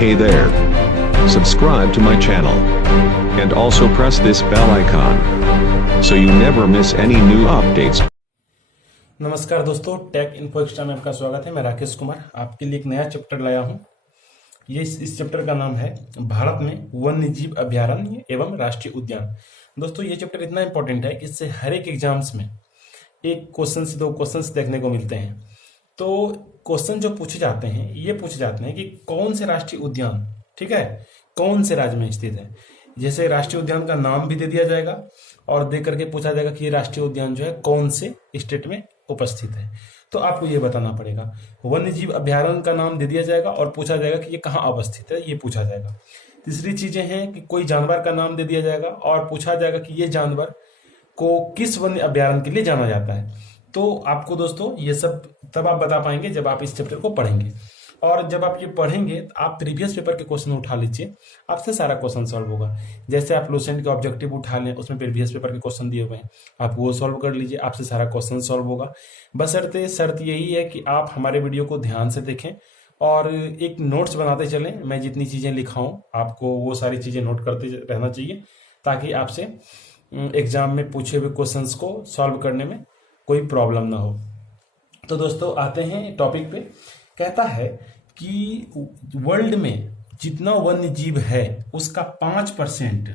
Hey there. Subscribe to my channel. And also press this bell icon. So you never miss any new updates. नमस्कार दोस्तों, take info extra में आपका स्वागत है। मैं राकेश कुमार आपके लिए एक नया चैप्टर लाया हूं। ये इस चैप्टर का नाम है भारत में वन्य जीव अभयारण्य एवं राष्ट्रीय उद्यान। दोस्तों ये चैप्टर इतना इंपॉर्टेंट है कि इससे हर एक एग्जाम्स में एक क्वेश्चन से दो क्वेश्चन देखने को मिलते हैं। तो क्वेश्चन जो पूछे जाते हैं ये पूछे जाते हैं कि कौन से राष्ट्रीय उद्यान, ठीक है, कौन से राज्य में स्थित है। जैसे राष्ट्रीय उद्यान का नाम भी दे दिया जाएगा और दे करके पूछा जाएगा कि ये राष्ट्रीय उद्यान जो है कौन से स्टेट में उपस्थित है। तो आपको ये बताना पड़ेगा। वन्य जीव अभयारण्य का नाम दे दिया जाएगा और पूछा जाएगा कि ये कहाँ अवस्थित है, ये पूछा जाएगा। तीसरी चीजें हैं कि कोई जानवर का नाम दे दिया जाएगा और पूछा जाएगा कि ये जानवर को किस वन्य अभयारण्य के लिए जाना जाता है। तो आपको दोस्तों ये सब तब आप बता पाएंगे जब आप इस चैप्टर को पढ़ेंगे। और जब आप ये पढ़ेंगे आप प्रीवियस पेपर के क्वेश्चन उठा लीजिए, आपसे सारा क्वेश्चन सॉल्व होगा। जैसे आप लुसेंट के ऑब्जेक्टिव उठा लें, उसमें प्रीवियस पेपर के क्वेश्चन दिए हुए हैं, आप वो सॉल्व कर लीजिए, आपसे सारा क्वेश्चन सॉल्व होगा। बशर्ते शर्त यही है कि आप हमारे वीडियो को ध्यान से देखें और एक नोट्स बनाते चलें। मैं जितनी चीजें लिखा हूं आपको वो सारी चीजें नोट करते रहना चाहिए, ताकि आपसे एग्जाम में पूछे हुए क्वेश्चंस को सॉल्व करने में कोई प्रॉब्लम ना हो। तो दोस्तों आते हैं टॉपिक पे। कहता है कि वर्ल्ड में जितना वन्य जीव है उसका 5%,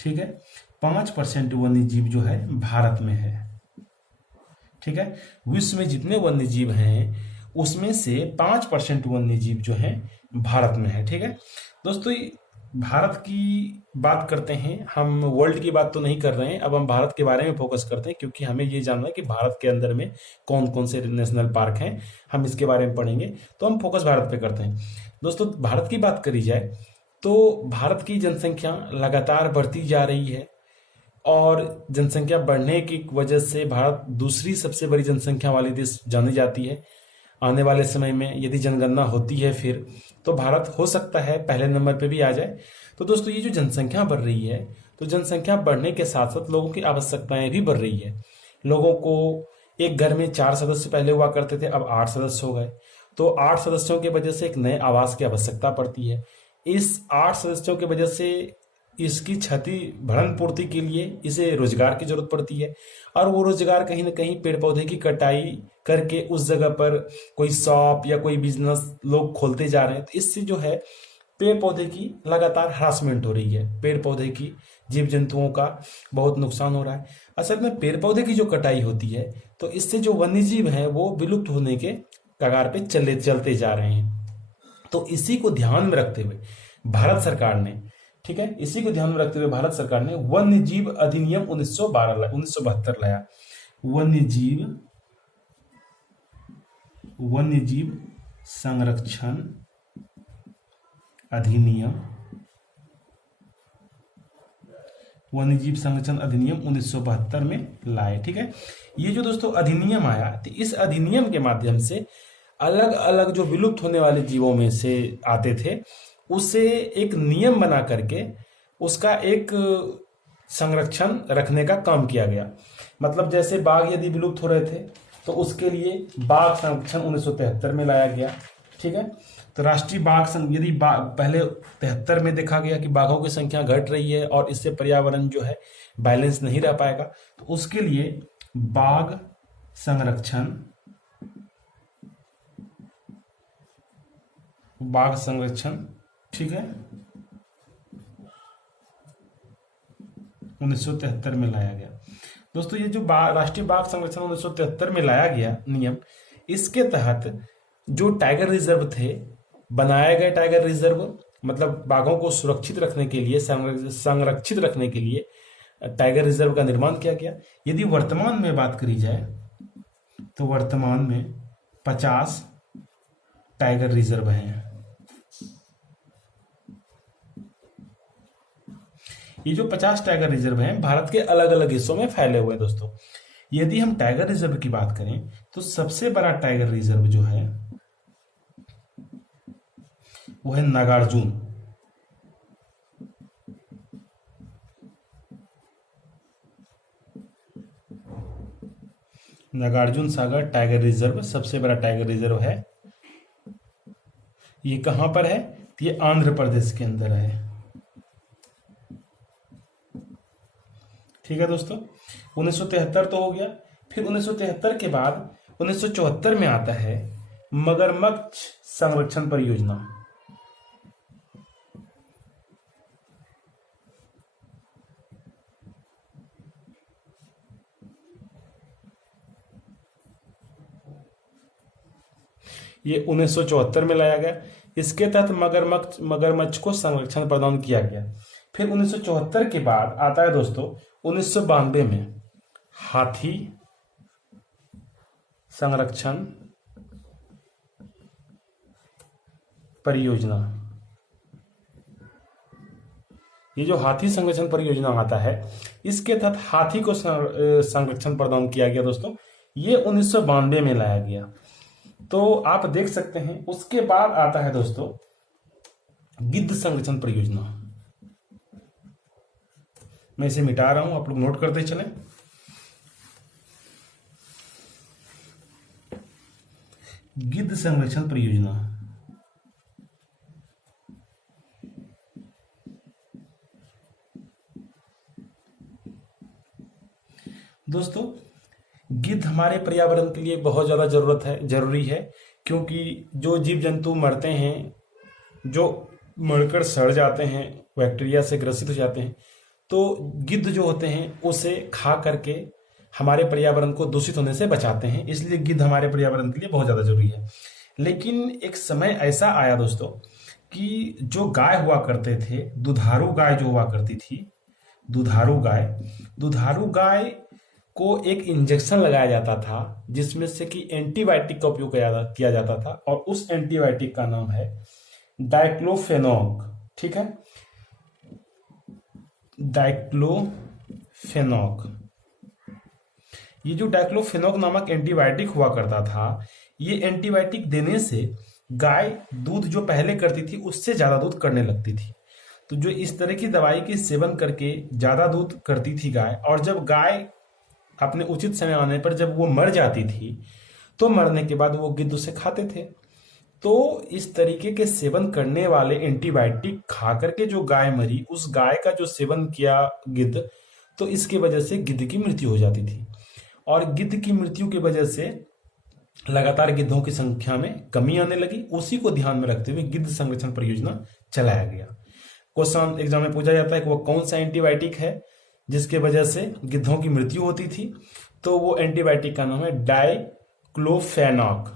ठीक है, 5% वन्य जीव जो है भारत में है। ठीक है, विश्व में जितने वन्य जीव हैं उसमें से 5% वन्य जीव जो है भारत में है। ठीक है दोस्तों, भारत की बात करते हैं हम, वर्ल्ड की बात तो नहीं कर रहे हैं। अब हम भारत के बारे में फोकस करते हैं, क्योंकि हमें ये जानना है कि भारत के अंदर में कौन कौन से नेशनल पार्क हैं, हम इसके बारे में पढ़ेंगे। तो हम फोकस भारत पे करते हैं। दोस्तों भारत की बात करी जाए तो भारत की जनसंख्या लगातार बढ़ती जा रही है और जनसंख्या बढ़ने की वजह से भारत दूसरी सबसे बड़ी जनसंख्या वाली देश जानी जाती है। आने वाले समय में यदि जनगणना होती है फिर तो भारत हो सकता है पहले नंबर पे भी आ जाए। तो दोस्तों ये जो जनसंख्या बढ़ रही है, तो जनसंख्या बढ़ने के साथ साथ लोगों की आवश्यकताएं भी बढ़ रही है। लोगों को एक घर में 4 सदस्य पहले हुआ करते थे, अब 8 सदस्य हो गए। तो 8 सदस्यों की वजह से एक नए आवास की आवश्यकता पड़ती है। इस 8 सदस्यों की वजह से इसकी क्षति भरण पूर्ति के लिए इसे रोजगार की जरूरत पड़ती है, और वो रोजगार कहीं ना कहीं पेड़ पौधे की कटाई करके उस जगह पर कोई शॉप या कोई बिजनेस लोग खोलते जा रहे हैं। तो इससे जो है पेड़ पौधे की लगातार हरासमेंट हो रही है, पेड़ पौधे की, जीव जंतुओं का बहुत नुकसान हो रहा है। असल में पेड़ पौधे की जो कटाई होती है तो इससे जो वन्य जीव है वो विलुप्त होने के कगार पे चलते जा रहे हैं। तो इसी को ध्यान में रखते हुए भारत सरकार ने, ठीक है, इसी को ध्यान में रखते हुए भारत सरकार ने वन्य जीव अधिनियम 1972 लाया। वन्य जीव संरक्षण अधिनियम, वन्य जीव संरक्षण अधिनियम 1972 में लाए। ठीक है, ये जो दोस्तों अधिनियम आया, तो इस अधिनियम के माध्यम से अलग अलग जो विलुप्त होने वाले जीवों में से आते थे उसे एक नियम बना करके उसका एक संरक्षण रखने का काम किया गया। मतलब जैसे बाघ यदि विलुप्त हो रहे थे तो उसके लिए बाघ संरक्षण 1973 में लाया गया। ठीक है, तो राष्ट्रीय बाघ यदि पहले 73 में देखा गया कि बाघों की संख्या घट रही है और इससे पर्यावरण जो है बैलेंस नहीं रह पाएगा, तो उसके लिए बाघ संरक्षण 1973 में लाया गया। दोस्तों ये जो राष्ट्रीय बाघ संरक्षण 1973 में लाया गया नियम, इसके तहत जो टाइगर रिजर्व थे बनाए गए, टाइगर रिजर्व मतलब बाघों को सुरक्षित रखने के लिए, संरक्षित रखने के लिए टाइगर रिजर्व का निर्माण किया गया। यदि वर्तमान में बात करी जाए तो वर्तमान में 50 टाइगर रिजर्व हैं। ये जो 50 टाइगर रिजर्व हैं भारत के अलग अलग हिस्सों में फैले हुए हैं। दोस्तों यदि हम टाइगर रिजर्व की बात करें तो सबसे बड़ा टाइगर रिजर्व जो है वो है नागार्जुन। नागार्जुन सागर टाइगर रिजर्व सबसे बड़ा टाइगर रिजर्व है। ये कहां पर है? तो ये आंध्र प्रदेश के अंदर है। ठीक है दोस्तों, 1973 तो हो गया। फिर 1973 के बाद 1974 में आता है मगरमच्छ संरक्षण परियोजना। ये 1974 में लाया गया। इसके तहत मगरमच्छ को संरक्षण प्रदान किया गया। फिर 1974 के बाद आता है दोस्तों 1992 में हाथी संरक्षण परियोजना। ये जो हाथी संरक्षण परियोजना आता है, इसके तहत हाथी को संरक्षण प्रदान किया गया दोस्तों। ये 1992 में लाया गया। तो आप देख सकते हैं। उसके बाद आता है दोस्तों गिद्ध संरक्षण परियोजना। मैं इसे मिटा रहा हूं, आप लोग नोट करते चलें। गिद्ध संरक्षण परियोजना, दोस्तों गिद्ध हमारे पर्यावरण के लिए बहुत ज्यादा जरूरी है, क्योंकि जो जीव जंतु मरते हैं, जो मरकर सड़ जाते हैं, बैक्टीरिया से ग्रसित हो जाते हैं, तो गिद्ध जो होते हैं उसे खा करके हमारे पर्यावरण को दूषित होने से बचाते हैं। इसलिए गिद्ध हमारे पर्यावरण के लिए बहुत ज्यादा जरूरी है। लेकिन एक समय ऐसा आया दोस्तों कि जो गाय हुआ करते थे, दुधारू गाय जो हुआ करती थी, दुधारू गाय को एक इंजेक्शन लगाया जाता था, जिसमें से कि एंटीबायोटिक का उपयोग किया जाता था, और उस एंटीबायोटिक का नाम है डाइक्लोफेनॉक। ठीक है, डाइक्लोफेनॉक। ये जो डाइक्लोफेनॉक नामक एंटीबायोटिक हुआ करता था, ये एंटीबायोटिक देने से गाय दूध जो पहले करती थी उससे ज्यादा दूध करने लगती थी। तो जो इस तरह की दवाई के सेवन करके ज्यादा दूध करती थी गाय, और जब गाय अपने उचित समय आने पर जब वो मर जाती थी, तो मरने के बाद वो गिद्ध उसे खाते थे। तो इस तरीके के सेवन करने वाले एंटीबायोटिक खा करके जो गाय मरी, उस गाय का जो सेवन किया गिद्ध, तो इसकी वजह से गिद्ध की मृत्यु हो जाती थी। और गिद्ध की मृत्यु की वजह से लगातार गिद्धों की संख्या में कमी आने लगी। उसी को ध्यान में रखते हुए गिद्ध संरक्षण परियोजना चलाया गया। क्वेश्चन एग्जाम में पूछा जाता है कि वो कौन सा एंटीबायोटिक है जिसके वजह से गिद्धों की मृत्यु होती थी। तो वो एंटीबायोटिक का नाम है डाइक्लोफेनॉक।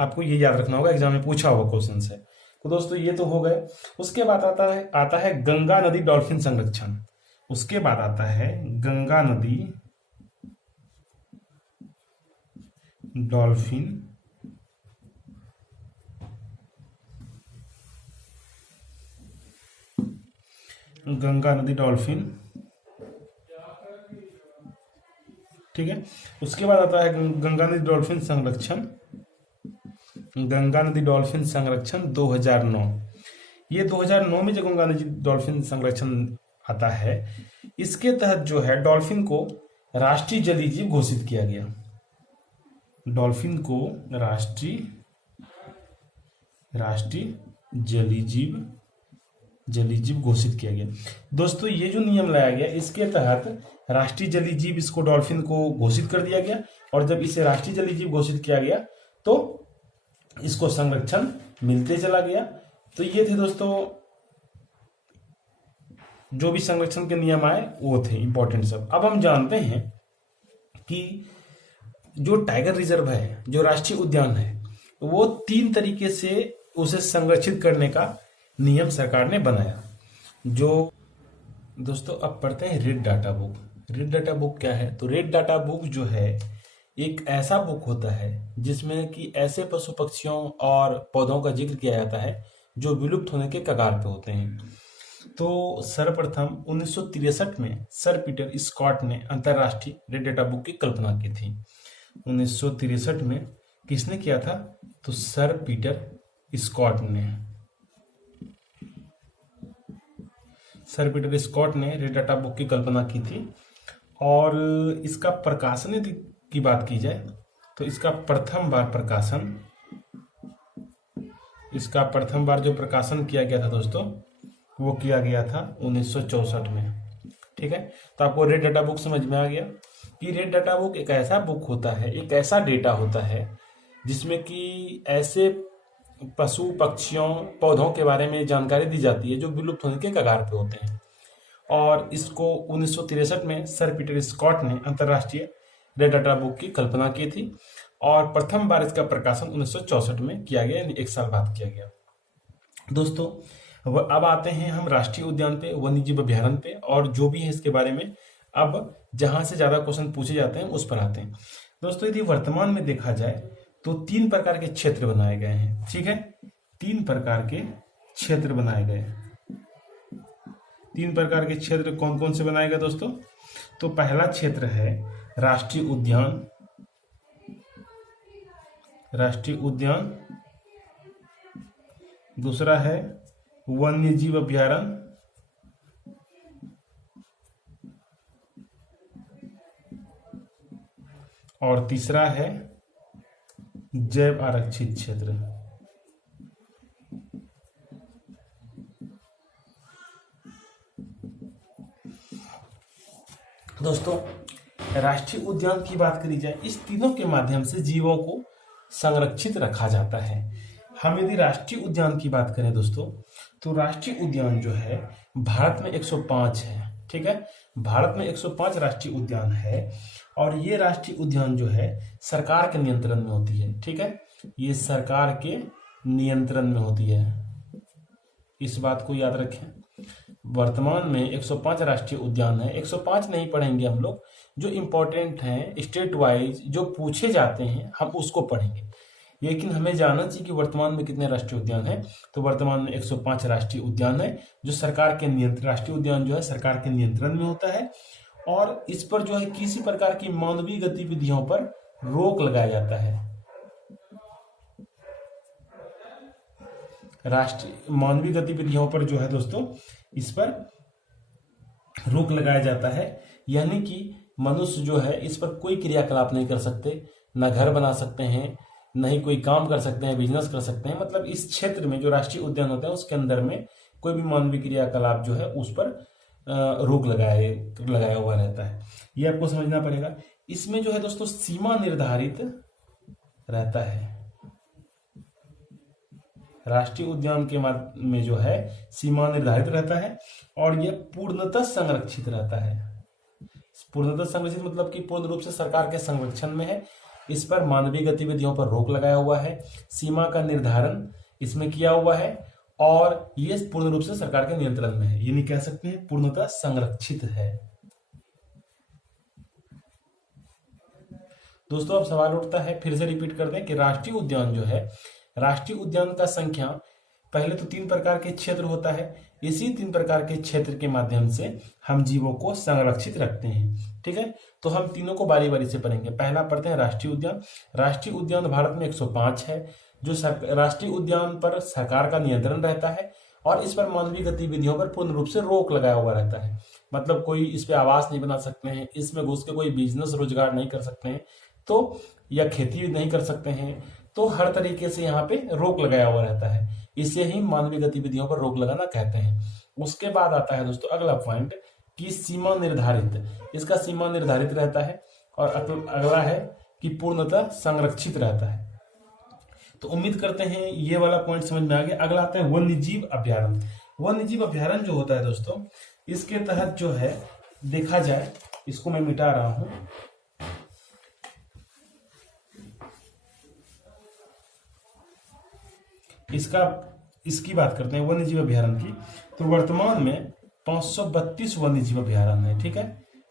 आपको ये याद रखना होगा, एग्जाम में पूछा हुआ क्वेश्चन है। तो दोस्तों ये तो हो गए। उसके बाद आता है गंगा नदी डॉल्फिन संरक्षण। उसके बाद आता है गंगा नदी डॉल्फिन ठीक है। उसके बाद आता है गंगा नदी डॉल्फिन संरक्षण 2009। ये 2009 में जो गंगा नदी डॉल्फिन संरक्षण आता है, इसके तहत जो है डॉल्फिन को राष्ट्रीय जलीय जीव घोषित किया गया। डॉल्फिन को राष्ट्रीय जलीय जीव घोषित किया गया। दोस्तों ये जो नियम लाया गया, इसके तहत राष्ट्रीय जलीय जीव इसको डॉल्फिन को घोषित कर दिया गया, और जब इसे राष्ट्रीय जलीय जीव घोषित किया गया तो इसको संरक्षण मिलते चला गया। तो ये थे दोस्तों जो भी संरक्षण के नियम आए, वो थे इंपॉर्टेंट सब। अब हम जानते हैं कि जो टाइगर रिजर्व है, जो राष्ट्रीय उद्यान है, वो 3 तरीके से उसे संरक्षित करने का नियम सरकार ने बनाया। जो दोस्तों अब पढ़ते हैं red data book. Red data book क्या है? तो रेड डाटा बुक जो है एक ऐसा बुक होता है जिसमें कि ऐसे पशु पक्षियों और पौधों का जिक्र किया जाता है जो विलुप्त होने के कगार पे होते हैं। तो सर्वप्रथम 1963 में सर पीटर स्कॉट ने अंतरराष्ट्रीय रेड डाटा बुक की कल्पना की थी। 1963 में किसने किया था? तो सर पीटर स्कॉट ने रेड डाटा बुक की कल्पना की थी। और इसका प्रकाशन की बात की जाए तो इसका प्रथम बार प्रकाशन इसका प्रथम बार जो प्रकाशन किया गया था दोस्तों, वो किया गया था 1964 में। ठीक है, तो आपको रेड डाटा बुक समझ में आ गया कि रेड डाटा बुक एक ऐसा बुक होता है, एक ऐसा डेटा होता है जिसमें कि ऐसे पशु पक्षियों पौधों के बारे में जानकारी दी जाती है जो विलुप्त होने के कगार पे होते हैं। और इसको 1963 में सर पीटर स्कॉट ने अंतर्राष्ट्रीय रेड डाटा बुक की कल्पना की थी और प्रथम बार इसका प्रकाशन 1964 में किया गया, यानी 1 साल बाद किया गया। दोस्तों अब आते हैं हम राष्ट्रीय उद्यान पे, वन्यजीव अभ्यारण्य पे, और जो भी है इसके बारे में अब जहां से ज्यादा क्वेश्चन पूछे जाते हैं उस पर आते हैं। दोस्तों यदि वर्तमान में देखा जाए तो 3 प्रकार के क्षेत्र बनाए गए हैं। ठीक है, 3 प्रकार के क्षेत्र बनाए गए हैं। 3 प्रकार के क्षेत्र कौन कौन से बनाए गए दोस्तों? तो पहला क्षेत्र है राष्ट्रीय उद्यान, राष्ट्रीय उद्यान। दूसरा है वन्यजीव अभ्यारण्य, और तीसरा है जैव आरक्षित क्षेत्र। दोस्तों राष्ट्रीय उद्यान की बात करी जाए, इस तीनों के माध्यम से जीवों को संरक्षित रखा जाता है। हम यदि राष्ट्रीय उद्यान की बात करें दोस्तों, तो राष्ट्रीय उद्यान जो है भारत में 105 है। ठीक है, भारत में 105 राष्ट्रीय उद्यान है और ये राष्ट्रीय उद्यान जो है सरकार के नियंत्रण में होती है। ठीक है, ये सरकार के नियंत्रण में होती है, इस बात को याद रखें। वर्तमान में 105 राष्ट्रीय उद्यान है। 105 नहीं पढ़ेंगे हम लोग, जो इम्पोर्टेंट हैं स्टेट वाइज जो पूछे जाते हैं हम उसको पढ़ेंगे, लेकिन हमें जानना चाहिए कि वर्तमान में कितने राष्ट्रीय उद्यान हैं। तो वर्तमान में 105 राष्ट्रीय उद्यान है जो सरकार के नियंत्रण, राष्ट्रीय उद्यान जो है सरकार के नियंत्रण में होता है और इस पर जो है किसी प्रकार की मानवीय गतिविधियों पर रोक लगाया जाता है। राष्ट्रीय मानवीय गतिविधियों पर जो है दोस्तों इस पर रोक लगाया जाता है, यानी कि मनुष्य जो है इस पर कोई क्रियाकलाप नहीं कर सकते, न घर बना सकते हैं, न ही कोई काम कर सकते हैं, बिजनेस कर सकते हैं। मतलब इस क्षेत्र में जो राष्ट्रीय उद्यान होता है उसके अंदर में कोई भी मानवीय क्रियाकलाप जो है उस पर रोक लगाया हुआ रहता है। ये आपको समझना पड़ेगा। इसमें जो है दोस्तों सीमा निर्धारित रहता है, राष्ट्रीय उद्यान के में जो है सीमा निर्धारित रहता है और यह पूर्णतः संरक्षित रहता है। पूर्णतः संरक्षित मतलब कि पूर्ण रूप से सरकार के संरक्षण में है। इस पर मानवीय गतिविधियों पर रोक लगाया हुआ है, सीमा का निर्धारण इसमें किया हुआ है और ये पूर्ण रूप से सरकार के नियंत्रण में है, ये नहीं कह सकते हैं पूर्णतः संरक्षित है। दोस्तों अब सवाल उठता है, फिर से रिपीट कर दें कि राष्ट्रीय उद्यान जो है, राष्ट्रीय उद्यान का संख्या पहले तो 3 प्रकार के क्षेत्र होता है। इसी 3 प्रकार के क्षेत्र के माध्यम से हम जीवों को संरक्षित रखते हैं। ठीक है, तो हम तीनों को बारी बारी से पढ़ेंगे। पहला पढ़ते हैं राष्ट्रीय उद्यान। राष्ट्रीय उद्यान भारत में 105 है जो राष्ट्रीय उद्यान पर सरकार का नियंत्रण रहता है और इस पर मानवीय गतिविधियों पर पूर्ण रूप से रोक लगाया हुआ रहता है। मतलब कोई इस पे आवास नहीं बना सकते हैं, इसमें घुस के कोई बिजनेस रोजगार नहीं कर सकते हैं, तो या खेती नहीं कर सकते हैं, तो हर तरीके से यहाँ पे रोक लगाया हुआ रहता है। इसे ही मानवीय गतिविधियों पर रोक लगाना कहते हैं। उसके बाद आता है दोस्तों अगला पॉइंट कि सीमा निर्धारित, इसका सीमा निर्धारित रहता है और अगला है कि पूर्णतः संरक्षित रहता है। तो उम्मीद करते हैं ये वाला पॉइंट समझ में आ गया। अगला आता है वन्यजीव अभ्यारण्य। वन्यजीव अभ्यारण्य जो होता है दोस्तों, इसके तहत जो है देखा जाए, इसको मैं मिटा रहा हूं, इसकी बात करते हैं वन्यजीव अभ्यारण्य की। तो वर्तमान में 532 वन्यजीव अभ्यारण्य है। ठीक है,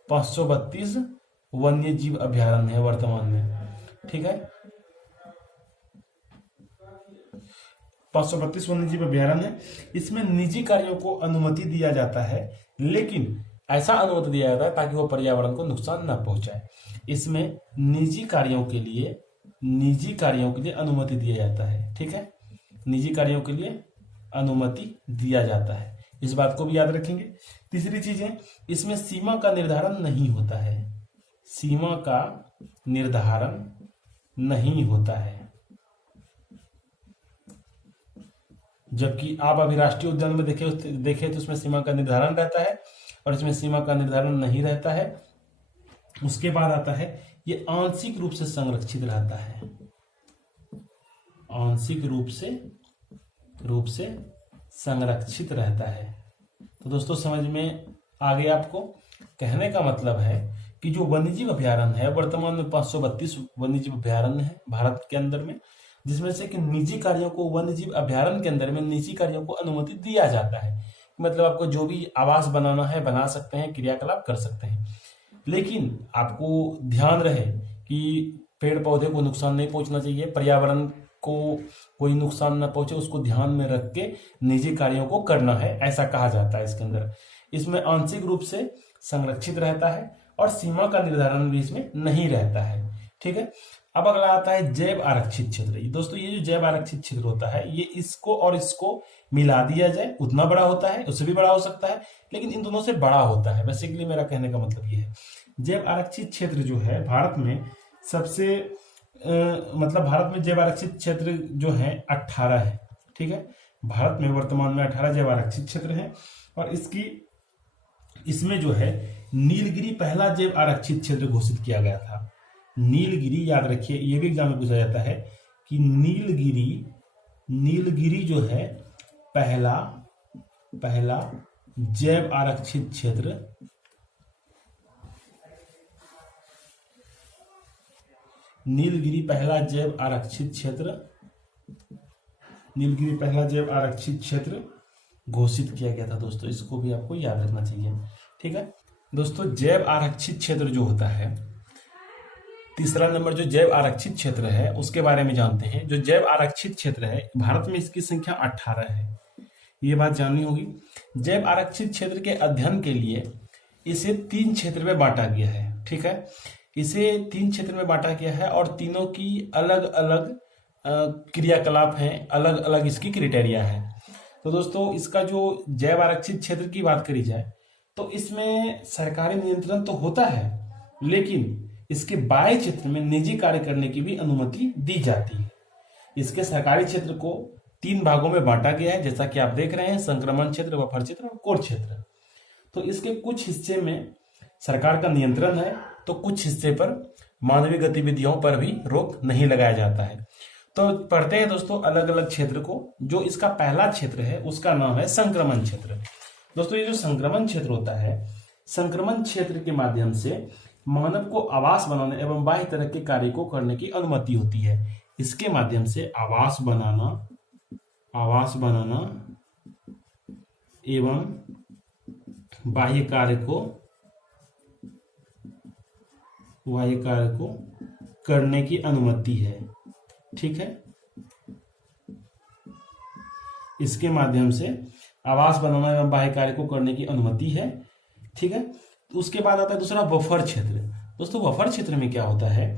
532 वन्यजीव अभ्यारण्य है वर्तमान में। ठीक है, 532 वन्यजीव अभ्यारण्य है। इसमें निजी कार्यों को अनुमति दिया जाता है, लेकिन ऐसा अनुमति दिया जाता है ताकि वो पर्यावरण को नुकसान न पहुंचाए। इसमें निजी कार्यों के लिए अनुमति दिया जाता है। ठीक है, निजी कार्यों के लिए अनुमति दिया जाता है, इस बात को भी याद रखेंगे। तीसरी चीज है, इसमें सीमा का निर्धारण नहीं होता है, सीमा का निर्धारण नहीं होता है। जबकि आप अभी राष्ट्रीय उद्यान में देखे तो उसमें सीमा का निर्धारण रहता है और इसमें सीमा का निर्धारण नहीं रहता है। उसके बाद आता है ये आंशिक रूप से संरक्षित रहता है, आंशिक रूप से संरक्षित रहता है। तो दोस्तों समझ में आ गया आपको। कहने का मतलब है कि जो वन्यजीव अभयारण्य है, वर्तमान में 532 वन्यजीव अभयारण्य है भारत के अंदर में, जिसमें से कि निजी कार्यों को वन्यजीव अभयारण्य के अंदर में निजी कार्यों को अनुमति दिया जाता है। मतलब आपको जो भी आवास बनाना है बना सकते हैं, क्रियाकलाप कर सकते हैं, लेकिन आपको ध्यान रहे कि पेड़ पौधे को नुकसान नहीं पहुंचना चाहिए, पर्यावरण को कोई नुकसान न पहुंचे, उसको ध्यान में रख के निजी कार्यों को करना है, ऐसा कहा जाता है इसके अंदर। इसमें आंशिक रूप से संरक्षित रहता है और सीमा का निर्धारण भी इसमें नहीं रहता है। ठीक है, अब अगला आता है जैव आरक्षित क्षेत्र। दोस्तों ये जो जैव आरक्षित क्षेत्र होता है, ये इसको और इसको मिला दिया जाए उतना बड़ा होता है, उससे भी बड़ा हो सकता है, लेकिन इन दोनों से बड़ा होता है। बेसिकली मेरा कहने का मतलब ये है, जैव आरक्षित क्षेत्र जो है भारत में सबसे भारत में जैव आरक्षित क्षेत्र जो है 18 है। ठीक है, भारत में वर्तमान में 18 जैव आरक्षित क्षेत्र है और इसमें जो है नीलगिरी पहला जैव आरक्षित क्षेत्र घोषित किया गया था। नीलगिरी, याद रखिए, ये भी एग्जाम में पूछा जाता है कि नीलगिरी जो है पहला जैव आरक्षित क्षेत्र नीलगिरी पहला जैव आरक्षित क्षेत्र घोषित किया गया था। दोस्तों इसको भी आपको याद रखना चाहिए। ठीक है दोस्तों, जैव आरक्षित क्षेत्र जो होता है, तीसरा नंबर जो जैव आरक्षित क्षेत्र है उसके बारे में जानते हैं। जो जैव आरक्षित क्षेत्र है भारत में इसकी संख्या 18 है, ये बात जाननी होगी। जैव आरक्षित क्षेत्र के अध्ययन के लिए इसे 3 क्षेत्र में बांटा गया है। ठीक है, इसे 3 क्षेत्र में बांटा गया है और तीनों की अलग अलग क्रियाकलाप हैं, अलग अलग इसकी क्राइटेरिया है। तो दोस्तों इसका जो जैव आरक्षित क्षेत्र की बात करी जाए तो इसमें सरकारी नियंत्रण तो होता है, लेकिन इसके बाह्य क्षेत्र में निजी कार्य करने की भी अनुमति दी जाती है। इसके सरकारी क्षेत्र को 3 भागों में बांटा गया है, जैसा कि आप देख रहे हैं, संक्रमण क्षेत्र, बफर क्षेत्र और कोर क्षेत्र। तो इसके कुछ हिस्से में सरकार का नियंत्रण है, तो कुछ हिस्से पर मानवीय गतिविधियों पर भी रोक नहीं लगाया जाता है। तो पढ़ते हैं दोस्तों अलग अलग क्षेत्र को। जो इसका पहला क्षेत्र है उसका नाम है संक्रमण क्षेत्र। दोस्तों ये जो संक्रमण क्षेत्र होता है, संक्रमण क्षेत्र के माध्यम से मानव को आवास बनाने एवं बाह्य तरह के कार्य को करने की अनुमति होती है। इसके माध्यम से आवास बनाना एवं बाह्य कार्य को करने की अनुमति है। ठीक है, इसके माध्यम से आवास बनाना एवं बाह्य कार्य को करने की अनुमति है। ठीक है, उसके बाद आता है दूसरा बफर क्षेत्र। दोस्तों बफर क्षेत्र में क्या होता है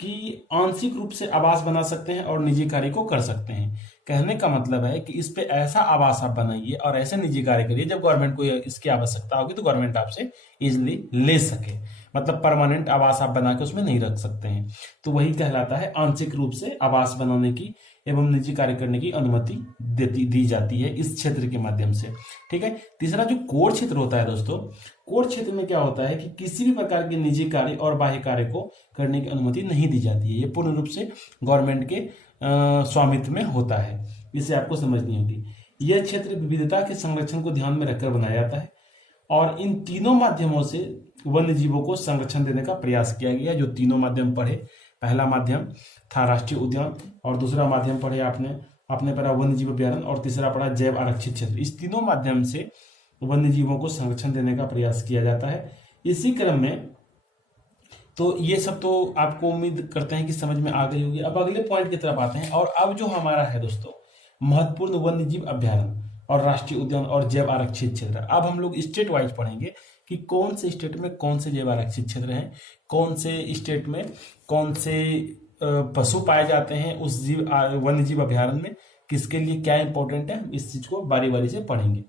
कि आंशिक रूप से आवास बना सकते हैं और निजी कार्य को कर सकते हैं। कहने का मतलब है कि इस पे ऐसा आवास आप बनाइए और ऐसे निजी कार्य करिए जब गवर्नमेंट को इसकी आवश्यकता होगी तो गवर्नमेंट आपसे इजिली ले सके। मतलब परमानेंट आवास आप बना के उसमें नहीं रख सकते हैं, तो वही कहलाता है आंशिक रूप से आवास बनाने की एवं निजी कार्य करने की अनुमति दी जाती है इस क्षेत्र के माध्यम से। ठीक है, तीसरा जो कोर क्षेत्र होता है दोस्तों, कोर क्षेत्र में क्या होता है कि किसी भी प्रकार के निजी कार्य और बाह्य कार्य को करने की अनुमति नहीं दी जाती है। ये पूर्ण रूप से गवर्नमेंट के स्वामित्व में होता है, इसे आपको समझनी होगी। यह क्षेत्र विविधता के संरक्षण को ध्यान में रखकर बनाया जाता है और इन तीनों माध्यमों से वन्य जीवों को संरक्षण देने का प्रयास किया गया। जो तीनों माध्यम पढ़े, पहला माध्यम था राष्ट्रीय उद्यान और दूसरा माध्यम पढ़े आपने पढ़ा वन्य जीव अभयारण्य और तीसरा पढ़ा जैव आरक्षित क्षेत्र। इस तीनों माध्यम से वन्य जीवों को संरक्षण देने का प्रयास किया जाता है। इसी क्रम में तो ये सब तो आपको उम्मीद करते हैं कि समझ में आ गई होगी। अब अगले पॉइंट की तरफ आते हैं और अब जो हमारा है दोस्तों महत्वपूर्ण वन्य जीव अभयारण्य और राष्ट्रीय उद्यान और जैव आरक्षित क्षेत्र। अब हम लोग स्टेट वाइज पढ़ेंगे कि कौन से स्टेट में कौन से जैव आरक्षित क्षेत्र हैं, कौन से स्टेट में कौन से पशु पाए जाते हैं उस वन्य जीव अभयारण्य में, किसके लिए क्या इंपॉर्टेंट है, इस चीज को बारी बारी से पढ़ेंगे।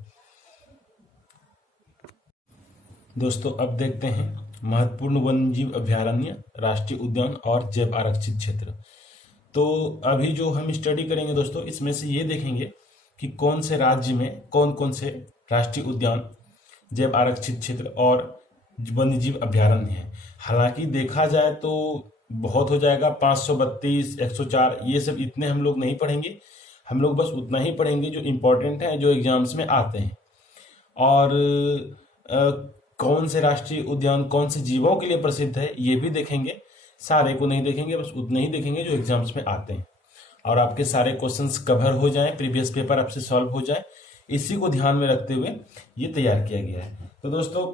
दोस्तों अब देखते हैं महत्वपूर्ण वन्य जीव अभयारण्य, राष्ट्रीय उद्यान और जैव आरक्षित क्षेत्र। तो अभी जो हम स्टडी करेंगे दोस्तों, इसमें से ये देखेंगे कि कौन से राज्य में कौन कौन से राष्ट्रीय उद्यान, जैव आरक्षित क्षेत्र और वन्य जीव अभ्यारण्य है। हालांकि देखा जाए तो बहुत हो जाएगा, 532, 104, ये सब इतने हम लोग नहीं पढ़ेंगे। हम लोग बस उतना ही पढ़ेंगे जो इम्पोर्टेंट है, जो एग्जाम्स में आते हैं। और कौन से राष्ट्रीय उद्यान कौन से जीवों के लिए प्रसिद्ध है ये भी देखेंगे। सारे को नहीं देखेंगे, बस उतने ही देखेंगे जो एग्जाम्स में आते हैं, और आपके सारे क्वेश्चंस कवर हो जाएं, प्रीवियस पेपर आपसे सॉल्व हो जाए, इसी को ध्यान में रखते हुए ये तैयार किया गया है। तो दोस्तों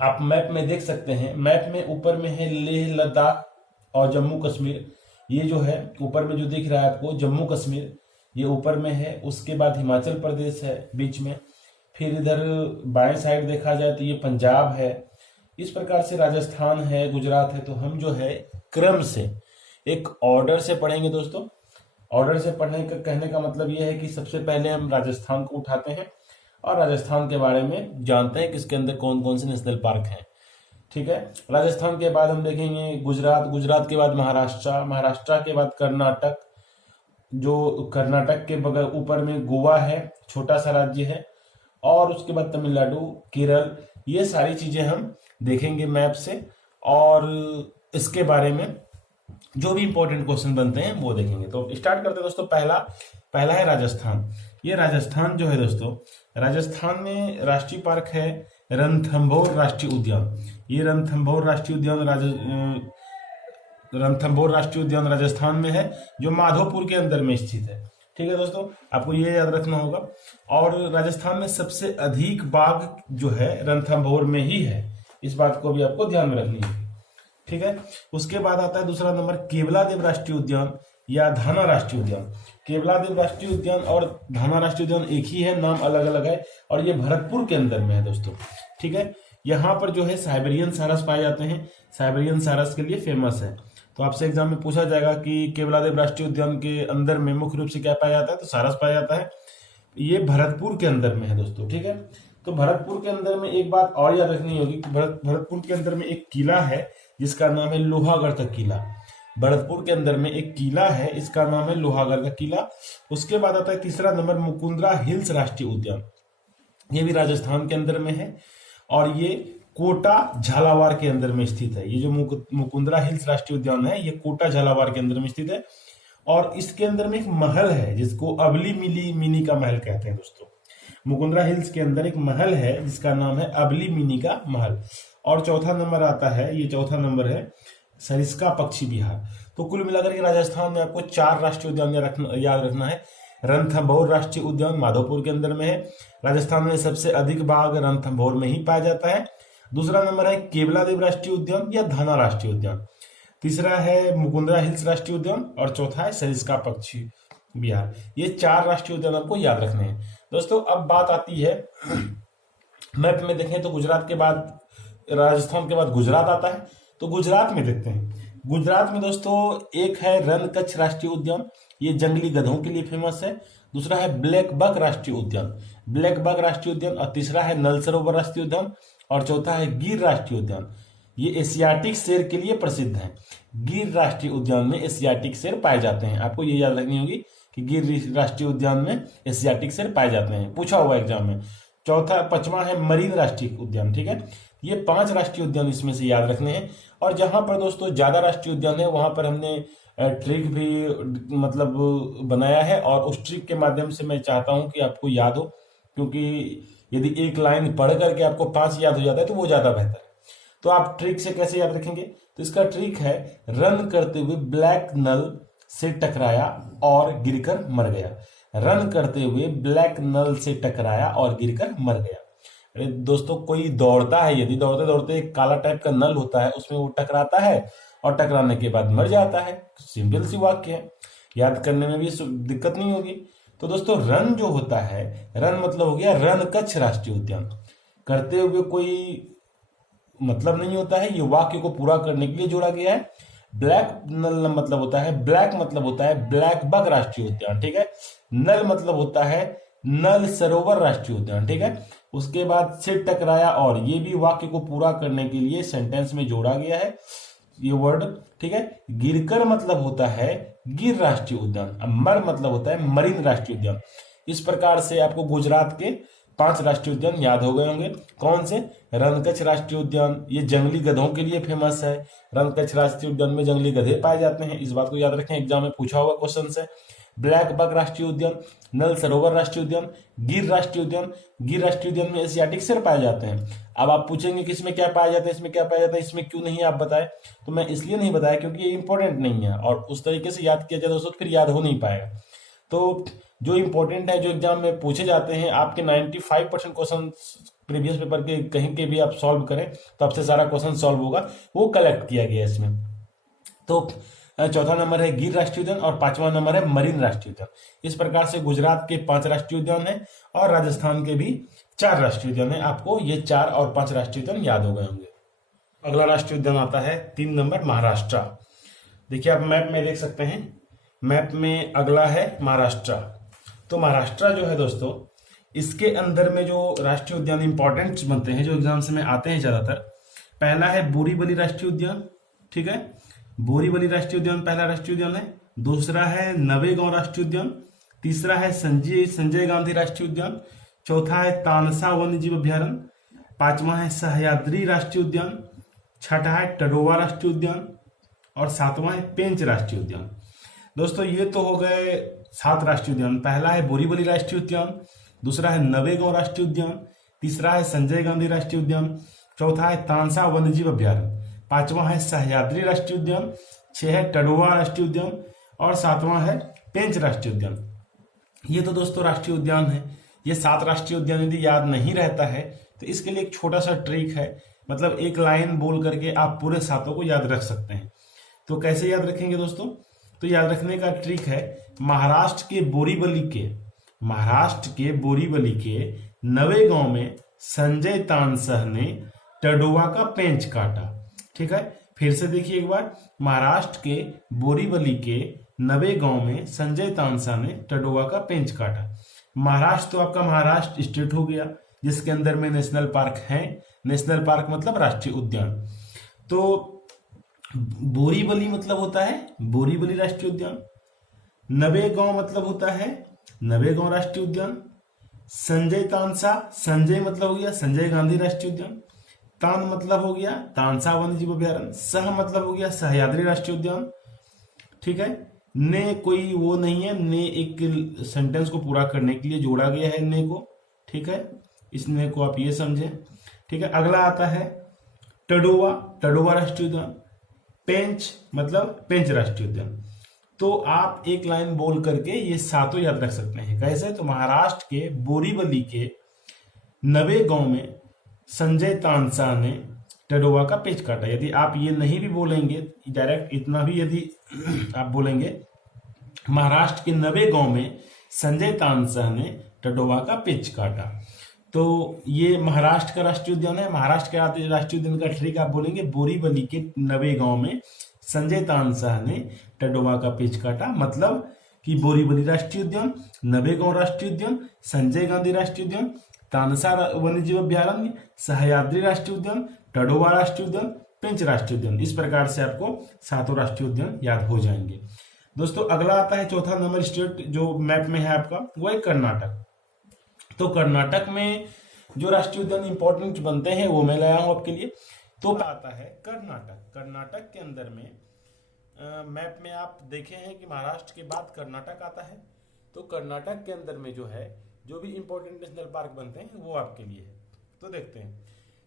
आप मैप में देख सकते हैं, मैप में ऊपर में है लेह लद्दाख और जम्मू कश्मीर। ये जो है ऊपर में जो दिख रहा है आपको जम्मू कश्मीर, ये ऊपर में है। उसके बाद हिमाचल प्रदेश है बीच में, फिर इधर बाएं साइड देखा जाए तो ये पंजाब है। इस प्रकार से राजस्थान है, गुजरात है। तो हम जो है क्रम से एक ऑर्डर से पढ़ेंगे दोस्तों। ऑर्डर से पढ़ने का कहने का मतलब ये है कि सबसे पहले हम राजस्थान को उठाते हैं और राजस्थान के बारे में जानते हैं कि इसके अंदर कौन कौन से नेशनल पार्क हैं। ठीक है, राजस्थान के बाद हम देखेंगे गुजरात, गुजरात के बाद महाराष्ट्र, महाराष्ट्र के बाद कर्नाटक, जो कर्नाटक के बगल ऊपर में गोवा है, छोटा सा राज्य है, और उसके बाद तमिलनाडु, केरल। ये सारी चीजें हम देखेंगे मैप से, और इसके बारे में जो भी इंपॉर्टेंट क्वेश्चन बनते हैं वो देखेंगे। तो स्टार्ट करते हैं दोस्तों। पहला है राजस्थान। ये राजस्थान जो है दोस्तों, राजस्थान में राष्ट्रीय पार्क है रणथंभौर राष्ट्रीय उद्यान। ये रणथंभौर राष्ट्रीय उद्यान राजस्थान में है, जो माधोपुर के अंदर में स्थित है। ठीक है दोस्तों, आपको ये याद रखना होगा। और राजस्थान में सबसे अधिक बाघ जो है रणथंभौर में ही है, इस बात को भी आपको ध्यान में रखनी है। ठीक है, उसके बाद आता है दूसरा नंबर केवलादेव राष्ट्रीय उद्यान या धाना राष्ट्रीय उद्यान। केवलादेव राष्ट्रीय उद्यान और धाना राष्ट्रीय उद्यान एक ही है, नाम अलग अलग है, और ये भरतपुर के अंदर में है दोस्तों। ठीक है, यहाँ पर जो है साइबेरियन सारस पाए जाते हैं। साइबेरियन सारस के लिए फेमस है। तो आपसे एग्जाम में पूछा जाएगा कि केवलादेव राष्ट्रीय उद्यान के अंदर में मुख्य रूप से क्या पाया जाता है, तो सारस पाया जाता है। ये भरतपुर के अंदर में है दोस्तों। ठीक है, तो भरतपुर के अंदर में एक बात और याद रखनी होगी कि भरतपुर के अंदर में एक किला है जिसका नाम है लोहागढ़ का किला। भरतपुर के अंदर में एक किला है, इसका नाम है लोहागढ़ का किला। उसके बाद आता है तीसरा नंबर मुकुंदरा हिल्स राष्ट्रीय उद्यान। ये भी राजस्थान के अंदर में है, और ये कोटा झालावाड़ के अंदर में स्थित है। ये जो मुकुंदरा हिल्स राष्ट्रीय उद्यान है, ये कोटा झालावाड़ के अंदर में स्थित है। और इसके अंदर में एक महल है जिसको अबली मिली मिनी का महल कहते हैं दोस्तों। मुकुंदरा हिल्स के अंदर एक महल है जिसका नाम है अबली मिनी का महल। और चौथा नंबर आता है, ये चौथा नंबर है सरिस्का पक्षी विहार। तो कुल मिलाकर के राजस्थान में आपको 4 राष्ट्रीय उद्यान याद रखना है। रणथंभौर राष्ट्रीय उद्यान माधोपुर के अंदर में है। राजस्थान में सबसे अधिक बाघ रणथंभौर में ही पाया जाता है। दूसरा नंबर है केवलादेव राष्ट्रीय उद्यान या धाना राष्ट्रीय उद्यान। तीसरा है मुकुंदरा हिल्स राष्ट्रीय उद्यान, और चौथा है सरिस्का पक्षी विहार। ये 4 राष्ट्रीय उद्यान आपको याद रखने हैं दोस्तों। अब बात आती है मैप में देखें तो गुजरात के बाद, राजस्थान के बाद गुजरात आता है। तो गुजरात में देखते हैं। गुजरात में दोस्तों एक है रण कच्छ राष्ट्रीय उद्यान, ये जंगली गधों के लिए फेमस है। दूसरा है ब्लैक बक राष्ट्रीय उद्यान, ब्लैक बक राष्ट्रीय उद्यान। और तीसरा है नल सरोवर राष्ट्रीय उद्यान, और चौथा है गिर राष्ट्रीय उद्यान। ये एशियाटिक शेर के लिए प्रसिद्ध है। गिर राष्ट्रीय उद्यान में एशियाटिक शेर पाए जाते हैं। आपको ये याद रखनी होगी कि गिर राष्ट्रीय उद्यान में एशियाटिक शेर पाए जाते हैं, पूछा हुआ एग्जाम में। पांचवा है मरीन राष्ट्रीय उद्यान। ठीक है, ये 5 राष्ट्रीय उद्यान इसमें से याद रखने हैं। और जहां पर दोस्तों ज्यादा राष्ट्रीय उद्यान है वहां पर हमने ट्रिक भी मतलब बनाया है, और उस ट्रिक के माध्यम से मैं चाहता हूं कि आपको याद हो, क्योंकि यदि एक लाइन पढ़ करके आपको 5 याद हो जाता है तो वो ज्यादा बेहतर है। तो आप ट्रिक से कैसे याद रखेंगे, तो इसका ट्रिक है रन करते हुए ब्लैक नल से टकराया और गिरकर मर गया। रन करते हुए ब्लैक नल से टकराया और गिरकर मर गया। अरे दोस्तों, कोई दौड़ता है, यदि दौड़ते दौड़ते एक काला टाइप का नल होता है, उसमें वो टकराता है और टकराने के बाद मर जाता है। सिंपल सी वाक्य है, याद करने में भी दिक्कत नहीं होगी। तो दोस्तों रन जो होता है, रन मतलब हो गया रण कच्छ राष्ट्रीय उद्यान। करते हुए कोई मतलब नहीं होता है, ये वाक्य को पूरा करने के लिए जोड़ा गया है। ब्लैक नल मतलब होता है, ब्लैक मतलब होता है ब्लैक बक राष्ट्रीय उद्यान। ठीक है, नल मतलब होता है नल सरोवर राष्ट्रीय उद्यान। ठीक है, उसके बाद से टकराया, और ये भी वाक्य को पूरा करने के लिए सेंटेंस में जोड़ा गया है ये वर्ड। ठीक है, गिरकर मतलब होता है गिर राष्ट्रीय उद्यान, मर मतलब होता है मरीन राष्ट्रीय उद्यान। इस प्रकार से आपको गुजरात के 5 राष्ट्रीय उद्यान याद हो गए होंगे। कौन से? रणकच्छ राष्ट्रीय उद्यान, ये जंगली गधों के लिए फेमस है। रणकच्छ राष्ट्रीय उद्यान में जंगली गधे पाए जाते हैं, इस बात को याद रखें, एग्जाम में पूछा हुआ क्वेश्चन है। ब्लैक बक राष्ट्रीय उद्यान, नल सरोवर राष्ट्रीय उद्यान, गिर राष्ट्रीय उद्यान। गिर राष्ट्रीय उद्यान में एशियाटिक शेर पाए जाते हैं। अब आप पूछेंगे कि इसमें क्या पाया जाता है, इसमें क्या पाया जाता है, इसमें क्यों नहीं आप बताए? तो मैं इसलिए नहीं बताया क्योंकि ये इंपॉर्टेंट नहीं है, और उस तरीके से याद किया जाए दोस्तों तो फिर याद हो नहीं पाएगा। तो जो इंपॉर्टेंट है, जो एग्जाम में पूछे जाते हैं, आपके 95% क्वेश्चन प्रीवियस पेपर के कहीं के भी आप सॉल्व करें तो आपसे सारा क्वेश्चन सॉल्व होगा, वो कलेक्ट किया गया है इसमें। तो चौथा नंबर है गिर राष्ट्रीय उद्यान और 5वां नंबर है मरीन राष्ट्रीय उद्यान। इस प्रकार से गुजरात के 5 राष्ट्रीय उद्यान है और राजस्थान के भी 4 राष्ट्रीय उद्यान है। आपको ये 4 और 5 राष्ट्रीय उद्यान याद हो गए होंगे। अगला राष्ट्रीय उद्यान आता है 3 नंबर महाराष्ट्र। देखिए आप मैप में देख सकते हैं, मैप में अगला है महाराष्ट्र। तो महाराष्ट्र जो है दोस्तों, इसके अंदर में जो राष्ट्रीय उद्यान इंपॉर्टेंट बनते हैं, जो एग्जाम्स में आते हैं ज्यादातर, पहला है बोरीवली राष्ट्रीय उद्यान, ठीक है, बोरीवली राष्ट्रीय उद्यान पहला राष्ट्रीय उद्यान है। दूसरा है नवेगांव राष्ट्रीय उद्यान। तीसरा है संजय गांधी राष्ट्रीय उद्यान। चौथा है तानसा वन्यजीव अभ्यारण्य। 5वां है सह्याद्री राष्ट्रीय उद्यान। छठा है टडोवा राष्ट्रीय उद्यान और 7वां है पेंच राष्ट्रीय उद्यान। दोस्तों ये तो हो गए 7 राष्ट्रीय उद्यान। पहला है बोरीवली राष्ट्रीय उद्यान, दूसरा है नवेगांव राष्ट्रीय उद्यान, तीसरा है संजय गांधी राष्ट्रीय उद्यान, चौथा है तानसा वन्यजीव अभ्यारण्य, 5वां है सह्याद्री राष्ट्रीय उद्यान, 6 है टडोवा राष्ट्रीय उद्यान और 7वां है पेंच राष्ट्रीय उद्यान। ये तो दोस्तों राष्ट्रीय उद्यान है। ये 7 राष्ट्रीय उद्यान यदि याद नहीं रहता है तो इसके लिए एक छोटा सा ट्रिक है, मतलब एक लाइन बोल करके आप पूरे 7 को याद रख सकते हैं। तो कैसे याद रखेंगे दोस्तों? तो याद रखने का ट्रिक है, महाराष्ट्र के बोरीवली के नवेगांव में संजय तानसेन ने टडोवा का पेंच काटा। ठीक है, फिर से देखिए एक बार, महाराष्ट्र के बोरीवली के नवेगांव में संजय तानसेन ने टडोवा का पेंच काटा। महाराष्ट्र तो आपका महाराष्ट्र स्टेट हो गया, जिसके अंदर में नेशनल पार्क है। नेशनल पार्क मतलब राष्ट्रीय उद्यान। तो बोरीवली मतलब होता है बोरीवली राष्ट्रीय उद्यान, नवेगांव मतलब होता है नवेगांव राष्ट्रीय उद्यान, संजय तानसा, संजय मतलब हो गया संजय गांधी राष्ट्रीय उद्यान, तान मतलब हो गया तानसा वन्यजीव अभ्यारण्य, सह मतलब हो गया सह्याद्री राष्ट्रीय उद्यान। ठीक है, ने कोई वो नहीं है, ने एक सेंटेंस को पूरा करने के लिए जोड़ा गया है ने को। ठीक है, इस ने को आप ये समझे। ठीक है, अगला आता है टडोवा, टडोवा राष्ट्रीय उद्यान, पेंच मतलब पेंच राष्ट्रीय उद्यान। तो आप एक लाइन बोल करके ये 7 याद रख सकते हैं। कैसे? तो महाराष्ट्र के बोरीवली के नवेगांव में संजय तानसेन ने टडोवा का पेंच काटा। यदि आप ये नहीं भी बोलेंगे डायरेक्ट, इतना भी यदि आप बोलेंगे, महाराष्ट्र के नवेगांव में संजय तानसेन ने टडोवा का पेंच काटा, तो ये महाराष्ट्र का राष्ट्रीय उद्यान है। महाराष्ट्र के राष्ट्रीय उद्यान का ट्रिक आप बोलेंगे, बोरीवली के नवेगांव में संजय तानसेन ने टडोवा का पेंच काटा, मतलब कि बोरीवली राष्ट्रीय उद्यान, नवेगांव राष्ट्रीय उद्यान, संजय गांधी राष्ट्रीय उद्यान, तानसा वन्यजीव अभ्यारण्य, सह्याद्री राष्ट्रीय उद्यान, टडोवा राष्ट्रीय उद्यान, पेंच राष्ट्रीय उद्यान। इस प्रकार से आपको 7 राष्ट्रीय उद्यान याद हो जाएंगे। दोस्तों अगला आता है चौथा नंबर स्टेट जो मैप में है आपका, वो है कर्नाटक। तो कर्नाटक में जो राष्ट्रीय उद्यान इंपॉर्टेंट बनते हैं वो मैं लाया हूं आपके लिए। तो आता है कर्नाटक। कर्नाटक के अंदर में मैप में आप देखे हैं कि महाराष्ट्र के बाद कर्नाटक आता है। तो कर्नाटक के अंदर में जो है, जो भी इंपॉर्टेंट नेशनल पार्क बनते हैं वो आपके लिए है। तो देखते हैं,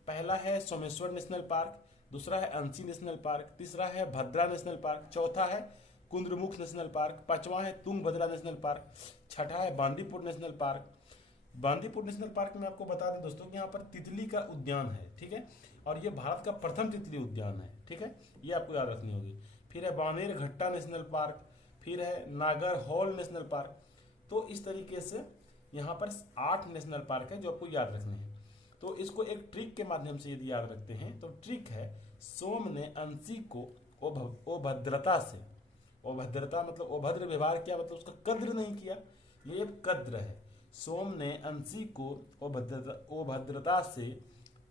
पहला है सोमेश्वर नेशनल पार्क, दूसरा है अंशी नेशनल पार्क, तीसरा है भद्रा नेशनल पार्क, चौथा है कुंद्रमुख नेशनल पार्क, 5वां है तुंगभद्रा नेशनल पार्क, छठा है Bandipur national park. Bandipur national park में आपको बता दें दोस्तों कि यहाँ पर तितली का उद्यान है। ठीक है, और ये भारत का प्रथम तितली उद्यान है। ठीक है, ये आपको याद रखनी होगी। फिर है बानेर घट्टा नेशनल पार्क, फिर है नागरहोल नेशनल पार्क। तो इस तरीके से यहाँ पर 8 नेशनल पार्क है जो आपको याद रखने हैं। तो इसको एक ट्रिक के माध्यम से यदि याद रखते हैं तो ट्रिक है, सोम ने अंशी को अभद्रता से, अभद्रता मतलब अभद्र व्यवहार किया, मतलब उसका कद्र नहीं किया, ये कद्र है। सोम ने अंशी को अभद्रता से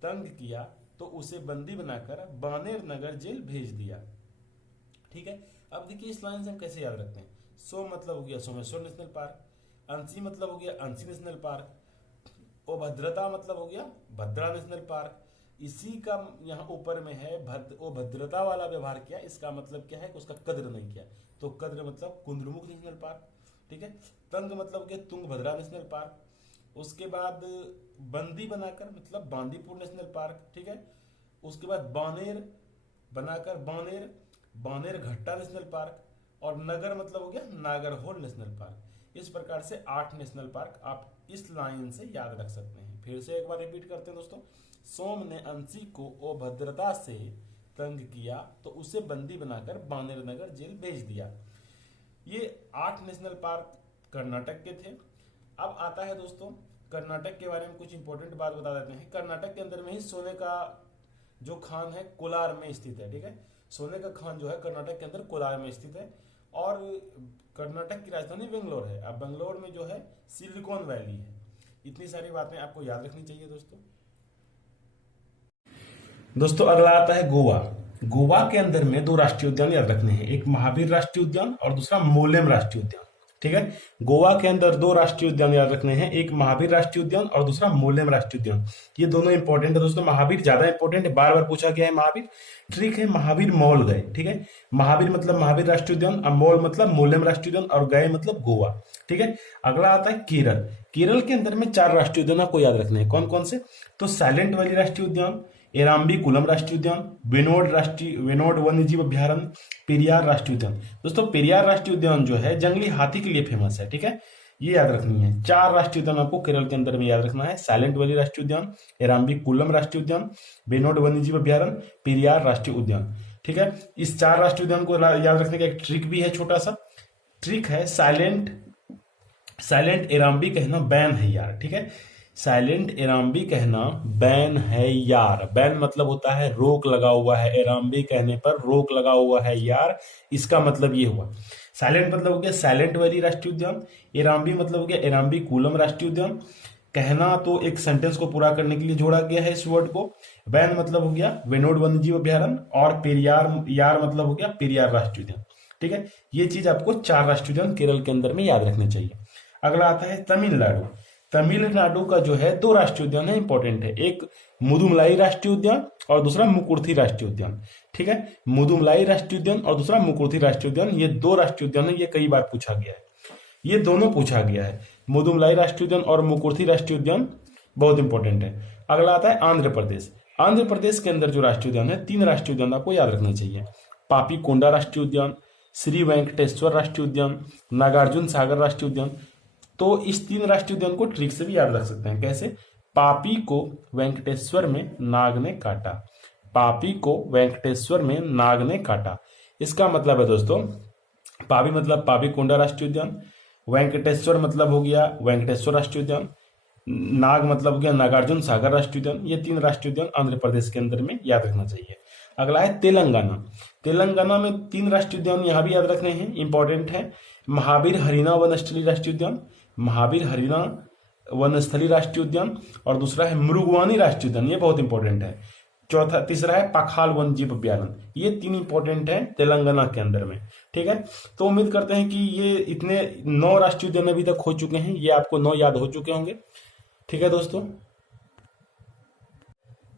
तंग किया तो उसे बंदी बनाकर बानेर नगर जेल भेज दिया। ठीक है, अब देखिए इस लाइन से हम कैसे याद रखते हैं। सोम मतलब हो गया सोमेश्वर नेशनल पार्क, अंशी मतलब हो गया अंशी नेशनल पार्क। अभद्रता मतलब हो गया भद्रा नेशनल पार्क। इसी का यहाँ ऊपर में है अभद्रता वाला व्यवहार किया, इसका मतलब क्या है कि उसका कद्र नहीं किया, तो कद्र मतलब कुंद्रमुख नेशनल पार्क। ठीक है। तंग मतलब हो गया तुंगभद्रा नेशनल पार्क। उसके बाद बंदी बनाकर मतलब बांदीपुर नेशनल पार्क। ठीक है। उसके बाद बानेर बनाकर बानेर घट्टा नेशनल पार्क। और नगर मतलब हो गया नागरहोल नेशनल पार्क। इस प्रकार से 8 नेशनल पार्क आप इस लाइन से याद रख सकते हैं। फिर से एक बार रिपीट करते हैं दोस्तों। सोम ने अंशी को अभद्रता से तंग किया तो उसे बंदी बनाकर बानेर नगर जेल भेज दिया। ये 8 नेशनल पार्क कर्नाटक के थे। अब आता है दोस्तों कर्नाटक के बारे में कुछ इंपॉर्टेंट बात बता देते हैं। कर्नाटक के अंदर में ही सोने का जो खान है कोलार में स्थित है। ठीक है। सोने का खान जो है कर्नाटक के अंदर कोलार में स्थित है। और कर्नाटक की राजधानी बेंगलोर है। अब बेंगलोर में जो है सिलिकॉन वैली है। इतनी सारी बातें आपको याद रखनी चाहिए दोस्तों अगला आता है गोवा। गोवा के अंदर में 2 राष्ट्रीय उद्यान याद रखने हैं, एक महावीर राष्ट्रीय उद्यान और दूसरा मोलेम राष्ट्रीय उद्यान। ठीक है। गोवा के अंदर 2 राष्ट्रीय उद्यान याद रखने हैं, एक महावीर राष्ट्रीय उद्यान और दूसरा मोलेम राष्ट्रीय उद्यान। ये दोनों इंपॉर्टेंट है दोस्तों। महावीर ज्यादा इंपॉर्टेंट है, बार बार पूछा गया है महावीर। ट्रिक है महावीर मॉल गए। ठीक है। महावीर मतलब महावीर राष्ट्रीय उद्यान, अब मॉल मतलब मोलेम राष्ट्रीय उद्यान और गए मतलब गोवा। ठीक है। अगला आता है केरल। केरल के अंदर में 4 राष्ट्रीय उद्यान आपको याद रखने हैं। कौन कौन से? तो साइलेंट वैली राष्ट्रीय उद्यान, एराम्बीकुलम राष्ट्रीय उद्यान, वेनोड वन्यजीव अभ्यारण्य, पेरियार राष्ट्रीय उद्यान। दोस्तों पेरियार राष्ट्रीय उद्यान जो है जंगली हाथी के लिए फेमस है। ठीक है। ये याद रखनी है। 4 राष्ट्रीय उद्यान आपको केरल के अंदर में याद रखना है। साइलेंट वैली राष्ट्रीय उद्यान, एराम्बीकुलम राष्ट्रीय उद्यान, वेनोड वन्यजीव अभ्यारण्य, पेरियार राष्ट्रीय उद्यान। ठीक है। इस 4 राष्ट्रीय उद्यान को याद रखने का एक ट्रिक भी है, छोटा सा ट्रिक है। साइलेंट एराम्बी कहना बैन है यार। ठीक है। साइलेंट एराम्बी कहना बैन है यार। बैन मतलब होता है रोक लगा हुआ है, एराम्बी कहने पर रोक लगा हुआ है यार, इसका मतलब ये हुआ। साइलेंट मतलब हो गया साइलेंट वैली राष्ट्रीय उद्यान, एराम्बी मतलब हो गया एराम्बीकुलम राष्ट्रीय उद्यान। कहना तो एक सेंटेंस को पूरा करने के लिए जोड़ा गया है इस वर्ड को। बैन मतलब हो गया वेनोड वन्यजीव अभ्यारण्य और पेरियार यार मतलब हो गया पेरियार राष्ट्रीय उद्यान। ठीक है। ये चीज आपको 4 राष्ट्रीय उद्यान केरल के अंदर में याद रखने चाहिए। अगला आता है तमिलनाडु। तमिलनाडु का जो है 2 राष्ट्रीय उद्यान है, इंपॉर्टेंट है, एक मुदुमलाई राष्ट्रीय उद्यान और दूसरा मुकुर्थी राष्ट्रीय उद्यान। ठीक है। मुदुमलाई राष्ट्रीय उद्यान और दूसरा मुकुर्थी राष्ट्रीय उद्यान, ये 2 राष्ट्रीय उद्यान है। ये कई बार पूछा गया है, ये दोनों पूछा गया है। मुदुमलाई राष्ट्रीय उद्यान और मुकुर्थी राष्ट्रीय उद्यान बहुत इंपॉर्टेंट है। अगला आता है आंध्र प्रदेश। आंध्र प्रदेश के अंदर जो राष्ट्रीय उद्यान है 3 राष्ट्रीय उद्यान आपको याद रखने चाहिए। पापीकोंडा राष्ट्रीय उद्यान, श्री वेंकटेश्वर राष्ट्रीय उद्यान, नागार्जुन सागर राष्ट्रीय उद्यान। तो इस 3 राष्ट्रीय उद्यान को ट्रिक से भी याद रख सकते हैं। कैसे? पापी को वेंकटेश्वर में नाग ने काटा। पापी को वेंकटेश्वर में नाग ने काटा, इसका मतलब है दोस्तों पापी मतलब पापीकोंडा राष्ट्रीय उद्यान, वेंकटेश्वर मतलब हो गया वेंकटेश्वर राष्ट्रीय उद्यान, नाग मतलब हो गया नागार्जुन सागर राष्ट्रीय उद्यान। ये 3 राष्ट्रीय उद्यान आंध्र प्रदेश के अंदर में याद रखना चाहिए। अगला है तेलंगाना। तेलंगाना में 3 राष्ट्रीय उद्यान यहाँ भी याद रखने हैं, इंपॉर्टेंट है। महावीर हरिना वनस्थली राष्ट्रीय उद्यान, महावीर हरिना वनस्थली राष्ट्रीय उद्यान और दूसरा है मृगवानी राष्ट्रीय उद्यान, ये बहुत इंपॉर्टेंट है। तीसरा है पाखाल वन्यजीव अभ्यारण्य। ये 3 इंपॉर्टेंट है तेलंगाना के अंदर में। ठीक है। तो उम्मीद करते हैं कि ये इतने 9 राष्ट्रीय उद्यान अभी तक हो चुके हैं, ये आपको 9 याद हो चुके होंगे। ठीक है दोस्तों,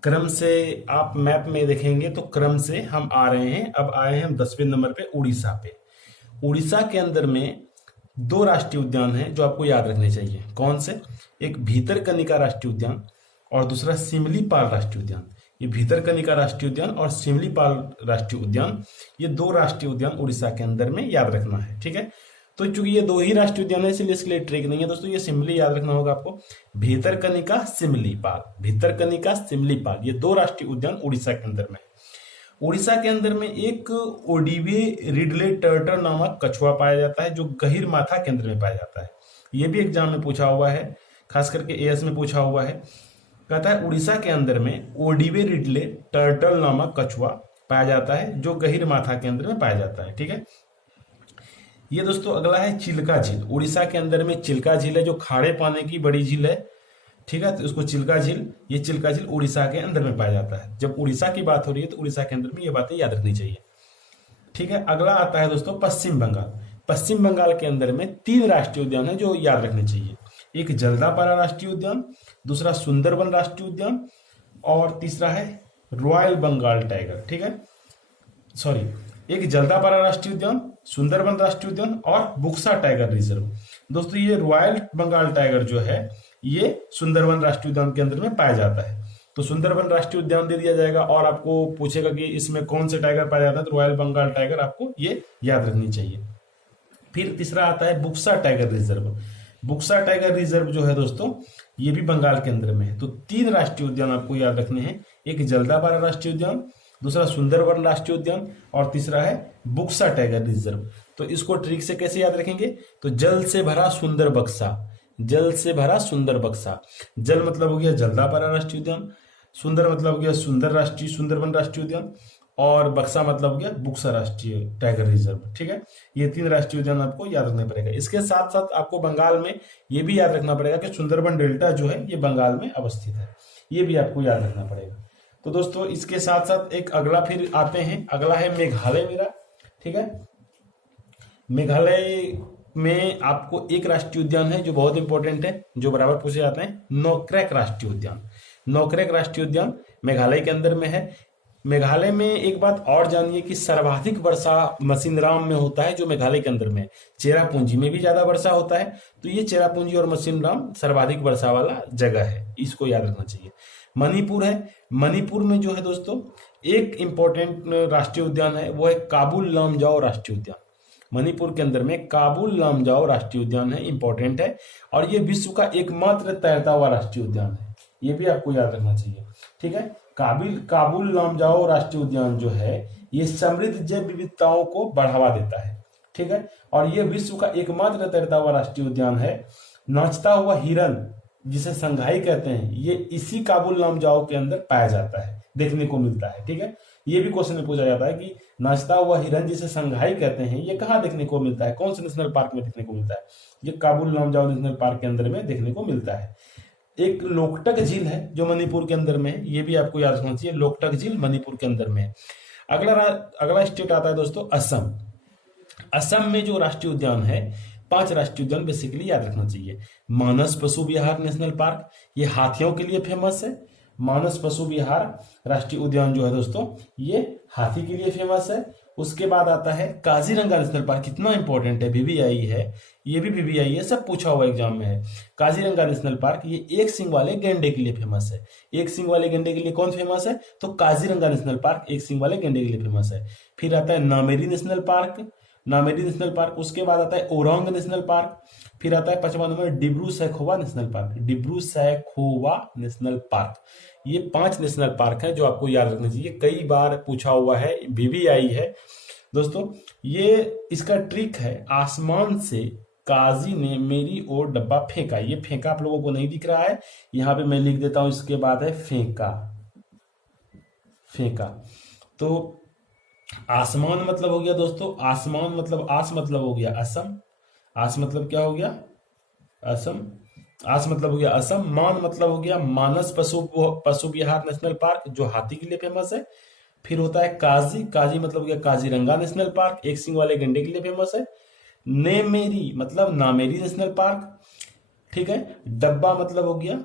क्रम से आप मैप में देखेंगे तो क्रम से हम आ रहे हैं। अब आए हैं हम 10वें नंबर पे उड़ीसा पे। उड़ीसा के अंदर में 2 राष्ट्रीय उद्यान हैं जो आपको याद रखने चाहिए। कौन से? एक भीतरकनिका राष्ट्रीय उद्यान और दूसरा सिमलीपाल राष्ट्रीय उद्यान। ये भीतरकनिका राष्ट्रीय उद्यान और सिमलीपाल राष्ट्रीय उद्यान, ये 2 राष्ट्रीय उद्यान उड़ीसा के अंदर में याद रखना है। ठीक है। तो चूंकि ये 2 ही राष्ट्रीय उद्यान है इसलिए इसके लिए ट्रिक नहीं है दोस्तों, ये सिमली याद रखना होगा आपको। भीतरकनिका सिमलीपाल, भीतरकनिका सिमलीपाल, ये 2 राष्ट्रीय उद्यान उड़ीसा के अंदर में। उड़ीसा के अंदर में एक ओडिवे रिडले टर्टल नामक कछुआ पाया जाता है जो गहीर माथा के अंदर में पाया जाता है। ये भी एग्जाम में पूछा हुआ है, खास करके एएस में पूछा हुआ है। कहता है उड़ीसा के अंदर में ओडिवे रिडले टर्टल नामक कछुआ पाया जाता है जो गहीर माथा के अंदर में पाया जाता है। ठीक है। ये दोस्तों अगला है चिल्का झील। उड़ीसा के अंदर में चिल्का झील है जो खारे पानी की बड़ी झील है। ठीक है। तो उसको चिल्का झील, ये चिल्का झील उड़ीसा के अंदर में पाया जाता है। जब उड़ीसा की बात हो रही है तो उड़ीसा के अंदर में ये बातें याद रखनी चाहिए। ठीक है। अगला आता है दोस्तों पश्चिम बंगाल। पश्चिम बंगाल के अंदर में 3 राष्ट्रीय उद्यान है जो याद रखने चाहिए। एक जल्दापारा राष्ट्रीय उद्यान, दूसरा सुंदरबन राष्ट्रीय उद्यान और तीसरा है रॉयल बंगाल टाइगर। ठीक है, सॉरी, एक जल्दापारा राष्ट्रीय उद्यान, सुंदरबन राष्ट्रीय उद्यान और बुक्सा टाइगर रिजर्व। दोस्तों ये रॉयल बंगाल टाइगर जो है ये सुंदरबन राष्ट्रीय उद्यान के अंदर में पाया जाता है। तो सुंदरबन राष्ट्रीय उद्यान दे दिया जाएगा और आपको पूछेगा कि इसमें कौन से टाइगर पाया जाता है, तो रॉयल बंगाल टाइगर आपको ये याद रखनी चाहिए। फिर तीसरा आता है Buxa tiger reserve. Buxa tiger reserve जो है दोस्तों ये भी बंगाल के अंदर में है। तो 3 राष्ट्रीय उद्यान आपको याद रखने हैं, एक जल्दापारा राष्ट्रीय उद्यान, दूसरा सुंदरबन राष्ट्रीय उद्यान और तीसरा है बुक्सा टाइगर रिजर्व। तो इसको ट्रिक से कैसे याद रखेंगे, तो जल से भरा सुंदर बक्सा, जल से भरा सुंदर बक्सा। जल मतलब हो गया जल्दापारा राष्ट्रीय उद्यान, सुंदर मतलब हो गया सुंदरबन राष्ट्रीय उद्यान और बक्सा मतलब हो गया बुक्सा राष्ट्रीय टाइगर रिजर्व। ठीक है, ये 3 राष्ट्रीय उद्यान आपको याद रखना पड़ेगा। इसके साथ साथ आपको बंगाल में ये भी याद रखना पड़ेगा कि सुंदरबन डेल्टा जो है ये बंगाल में अवस्थित है, ये भी आपको याद रखना पड़ेगा। तो दोस्तों इसके साथ साथ एक अगला फिर आते हैं, अगला है मेघालय मेरा। ठीक है, मेघालय में आपको एक राष्ट्रीय उद्यान है जो बहुत इंपॉर्टेंट है, जो बराबर पूछे जाते हैं, नोक्रेक राष्ट्रीय उद्यान। नोक्रेक राष्ट्रीय उद्यान मेघालय के अंदर में है। मेघालय में एक बात और जानिए कि सर्वाधिक वर्षा मसिनराम में होता है, जो मेघालय के अंदर में है। चेरापूंजी में भी ज्यादा वर्षा होता है, तो ये चेरापूंजी और मसिनराम सर्वाधिक वर्षा वाला जगह है, इसको याद रखना चाहिए। मणिपुर है, मणिपुर में जो है दोस्तों एक इंपॉर्टेंट राष्ट्रीय उद्यान है, वो है काबुल लामजाओ राष्ट्रीय उद्यान। मणिपुर के अंदर में काबुल लामजाओ राष्ट्रीय उद्यान है, इंपॉर्टेंट है और ये विश्व का एकमात्र तैरता हुआ राष्ट्रीय उद्यान है, ये भी आपको याद रखना चाहिए। ठीक है, काबुल लामजाओ राष्ट्रीय उद्यान जो है ये समृद्ध जैव विविधताओं को बढ़ावा देता है। ठीक है, और ये विश्व का एकमात्र तैरता हुआ राष्ट्रीय उद्यान है। नाचता हुआ हिरन जिसे संघाई कहते हैं, ये इसी काबुल लामजाओ के अंदर पाया जाता है, देखने को मिलता है। ठीक है, ये भी क्वेश्चन में पूछा जाता है कि नाचता हुआ हिरन जिसे संघाई कहते हैं ये कहाँ देखने को मिलता है, कौन से नेशनल पार्क में देखने को मिलता है, ये काबुल लामजाओ नेशनल पार्क के अंदर में देखने को मिलता है। एक लोकटक झील है जो मणिपुर के अंदर में है, ये भी आपको याद रखना चाहिए, लोकटक झील मणिपुर के अंदर में है। अगला स्टेट आता है दोस्तों असम। असम में जो राष्ट्रीय उद्यान है, 5 राष्ट्रीय उद्यान बेसिकली याद रखना चाहिए। मानस पशु विहार नेशनल पार्क, ये हाथियों के लिए फेमस है। मानस पशु विहार राष्ट्रीय उद्यान जो है दोस्तों ये हाथी के लिए फेमस है। उसके बाद आता है काजीरंगा नेशनल पार्क, कितना इंपॉर्टेंट है, वीवीआई है, ये भी वीवीआई है, सब पूछा हुआ एग्जाम में है। काजीरंगा नेशनल पार्क ये एक सींग वाले गेंडे के लिए फेमस है। एक सींग वाले गेंडे के लिए कौन फेमस है, तो काजीरंगा नेशनल पार्क एक सींग वाले गेंडे के लिए फेमस है। फिर आता है Nameri national park, Nameri national park. उसके बाद आता है ओरंग नेशनल पार्क। फिर आता है 5वां नंबर Dibru Saikhowa national park, Dibru Saikhowa national park. ये 5 नेशनल पार्क है जो आपको याद रखना चाहिए, कई बार पूछा हुआ है, वीवीआई है दोस्तों। ये इसका ट्रिक है, आसमान से काजी ने मेरी ओर डब्बा फेंका। ये फेंका आप लोगों को नहीं दिख रहा है, यहां पे मैं लिख देता हूं, इसके बाद है फेंका, फेंका। तो आसमान मतलब हो गया दोस्तों, आसमान मतलब आस मतलब हो गया असम, आस मतलब क्या हो गया असम, आस मतलब हो गया असम। मान मतलब हो गया मानस पशु विहार नेशनल पार्क जो हाथी के लिए फेमस है। फिर होता है काजी, काजी मतलब हो गया काजीरंगा नेशनल पार्क, एक सींग वाले गंडे के लिए फेमस है। नेमेरी मतलब नामेरी नेशनल पार्क। ठीक है, डब्बा मतलब हो गया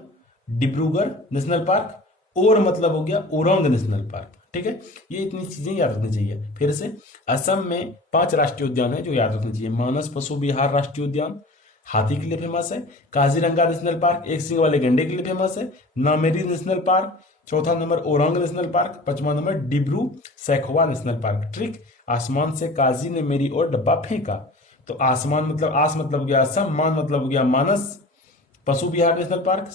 डिब्रूगढ़ नेशनल पार्क, और मतलब हो गया ओरंग नेशनल पार्क। ठीक है, ये इतनी चीजें याद रखनी चाहिए। फिर से असम में 5 राष्ट्रीय उद्यान है जो याद रखनी चाहिए। मानस पशु विहार राष्ट्रीय उद्यान हाथी के लिए फेमस है। काजीरंगा नेशनल पार्क एक सींग वाले गंडे के लिए फेमस है। नामेरी नेशनल पार्क, 4था नंबर ओरंग नेशनल पार्क, 5वां नंबर Dibru Saikhowa national park. Trick, आसमान से काजी ने मेरी ओर डब्बा फेंका। तो आसमान मतलब आस मतलब हो गया असम, मान मतलब हो गया मानस पशु विहार नेशनल पार्क,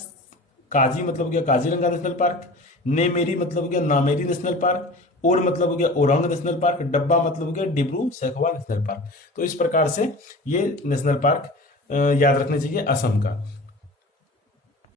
काजी मतलब हो गया काजीरंगा नेशनल पार्क, ने मेरी मतलब हो गया नामेरी नेशनल पार्क, और मतलब हो गया ओरंग नेशनल पार्क, डब्बा मतलब हो गया डिब्रू सैखोवा नेशनल पार्क। तो इस प्रकार से ये नेशनल पार्क याद रखने चाहिए असम का।